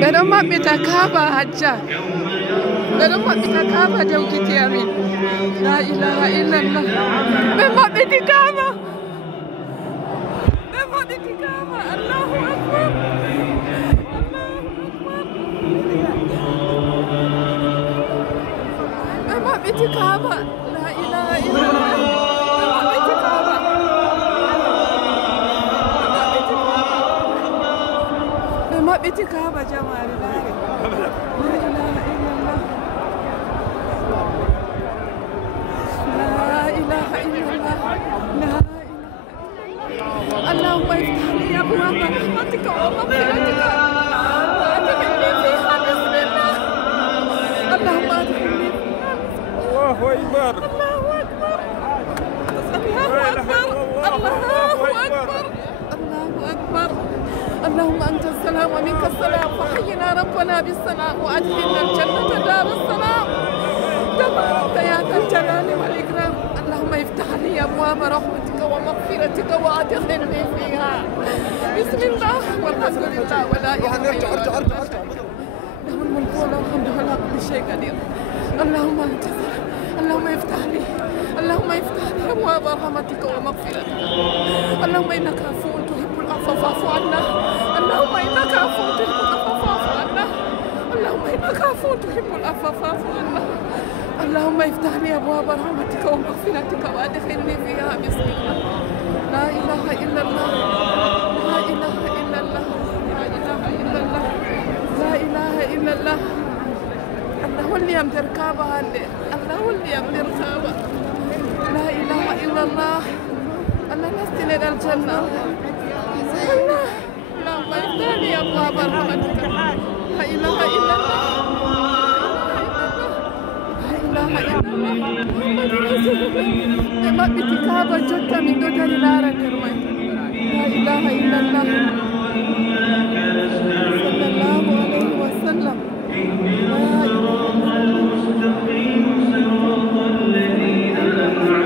ɓe ɗon maɓɓita Kaaba hajja, ɓe ɗon maɓɓita Kaaba dewkiti amin. La ilaha illallah. ɓe maɓɓiti Kaaba, ɓe maɓɓiti Kaaba. Allahu akbar, ɓe maɓɓiti Kaaba. La ilaha illallah. ɓe maɓɓiti Kaaba jamaare. La ilaha illallah. اللهم افتح لي ابواب رحمتك ومغفرتك وادخلني فيها بسم الله. اللهم ادخلني فيها. الله اكبر، الله اكبر، الله اكبر، الله اكبر، الله اكبر. اللهم انت السلام ومنك السلام، فحينا ربنا بالسلام وادخلنا الجنه دار السلام. تبارك يا ذا الجلال والاكرام. اللهم افتح لي ابواب رحمتك ومغفرتك وادخلني فيها. بسم الله والحمد لله ولا اله الا الله. له الملك وله الحمد ولا كل شيء قدير. اللهم انت اللهم افتح لي، اللهم افتح لي ابواب رحمتك ومغفرتك. اللهم انك عفو تحب العفو فاعف عنا. اللهم انك عفو تحب العفو فاعف عنا. اللهم انك عفو تحب العفو فاعف عنا. اللهم افتح لي ابواب رحمتك ومغفرتك وادخلني فيها بسم الله. لا اله الا الله، لا اله الا الله، لا اله الا الله، لا اله الا الله. الله اللي يمدر كعبة، الله اللي يمدر كعبة. لا اله الا الله. الله نستلي الى الجنة. الله اللهم افتح لي ابواب رحمتك. لا اله الا الله، ɓe maɓɓiti Kaaba jotta min ɗo dari laara nder may. La ilaha illallah sallallahu alayhi wa sallam. La ilaha illallah.